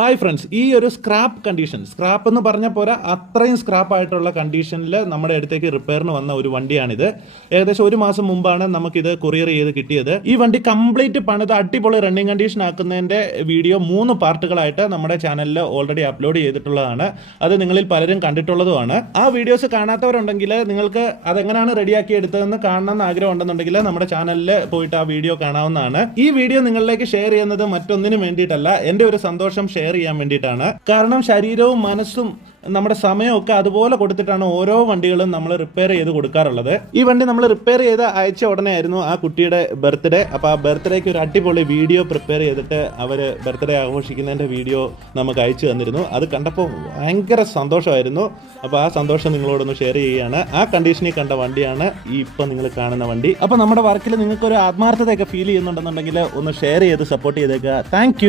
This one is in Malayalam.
ഹായ് ഫ്രണ്ട്സ് ഈ ഒരു സ്ക്രാപ്പ് കണ്ടീഷൻ സ്ക്രാപ്പ് എന്ന് പറഞ്ഞ പോരാ അത്രയും സ്ക്രാപ്പ് ആയിട്ടുള്ള കണ്ടീഷനിൽ നമ്മുടെ അടുത്തേക്ക് റിപ്പയറിന് വന്ന ഒരു വണ്ടിയാണിത്. ഏകദേശം ഒരു മാസം മുമ്പാണ് നമുക്കിത് കൊറിയർ ചെയ്ത് കിട്ടിയത്. ഈ വണ്ടി കംപ്ലീറ്റ് പണിത് അടിപൊളി റണ്ണിങ് കണ്ടീഷൻ ആക്കുന്നതിന്റെ വീഡിയോ മൂന്ന് പാർട്ടുകളായിട്ട് നമ്മുടെ ചാനലിൽ ഓൾറെഡി അപ്ലോഡ് ചെയ്തിട്ടുള്ളതാണ്. അത് നിങ്ങളിൽ പലരും കണ്ടിട്ടുള്ളതുമാണ്. ആ വീഡിയോസ് കാണാത്തവരുണ്ടെങ്കിൽ നിങ്ങൾക്ക് അതെങ്ങനെയാണ് റെഡിയാക്കി എടുത്തതെന്ന് കാണണമെന്ന് ആഗ്രഹം ഉണ്ടെന്നുണ്ടെങ്കിൽ നമ്മുടെ ചാനലിൽ പോയിട്ട് ആ വീഡിയോ കാണാവുന്നതാണ്. ഈ വീഡിയോ നിങ്ങളിലേക്ക് ഷെയർ ചെയ്യുന്നത് മറ്റൊന്നിനും വേണ്ടിയിട്ടല്ല. എന്റെ ഒരു സന്തോഷം ഷെയർ ചെയ്യാൻ വേണ്ടിയിട്ടാണ്. കാരണം ശരീരവും മനസ്സും നമ്മുടെ സമയമൊക്കെ അതുപോലെ കൊടുത്തിട്ടാണ് ഓരോ വണ്ടികളും നമ്മൾ റിപ്പയർ ചെയ്ത് കൊടുക്കാറുള്ളത്. ഈ വണ്ടി നമ്മൾ റിപ്പയർ ചെയ്ത് അയച്ച ഉടനെ ആയിരുന്നു ആ കുട്ടിയുടെ ബർത്ത്ഡേ അപ്പോൾ ആ ബർത്ത്ഡേക്ക് ഒരു അടിപൊളി വീഡിയോ പ്രിപ്പയർ ചെയ്തിട്ട് അവർ ബർത്ത്ഡേ ആഘോഷിക്കുന്നതിന്റെ വീഡിയോ നമുക്ക് അയച്ചു തന്നിരുന്നു. അത് കണ്ടപ്പോൾ ഭയങ്കര സന്തോഷമായിരുന്നു. അപ്പോൾ ആ സന്തോഷം നിങ്ങളോടൊന്ന് ഷെയർ ചെയ്യുകയാണ്. ആ കണ്ടീഷനിൽ കണ്ട വണ്ടിയാണ് ഈ ഇപ്പം നിങ്ങൾ കാണുന്ന വണ്ടി. അപ്പോൾ നമ്മുടെ വർക്കിൽ നിങ്ങൾക്ക് ഒരു ആത്മാർത്ഥതയൊക്കെ ഫീൽ ചെയ്യുന്നുണ്ടെന്നുണ്ടെങ്കിൽ ഒന്ന് ഷെയർ ചെയ്ത് സപ്പോർട്ട് ചെയ്തേക്കുക. താങ്ക്